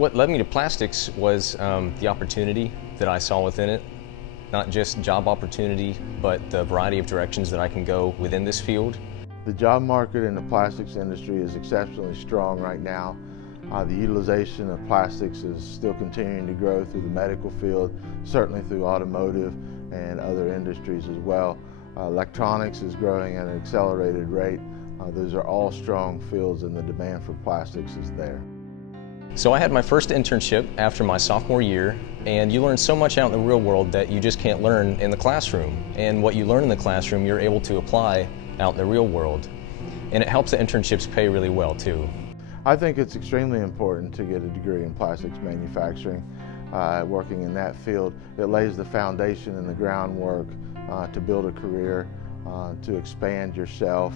What led me to plastics was the opportunity that I saw within it. Not just job opportunity, but the variety of directions that I can go within this field. The job market in the plastics industry is exceptionally strong right now. The utilization of plastics is still continuing to grow through the medical field, certainly through automotive and other industries as well. Electronics is growing at an accelerated rate. Those are all strong fields, and the demand for plastics is there. So I had my first internship after my sophomore year, and you learn so much out in the real world that you just can't learn in the classroom. And what you learn in the classroom, you're able to apply out in the real world. And it helps the internships pay really well too. I think it's extremely important to get a degree in plastics manufacturing. Working in that field, it lays the foundation and the groundwork to build a career, to expand yourself,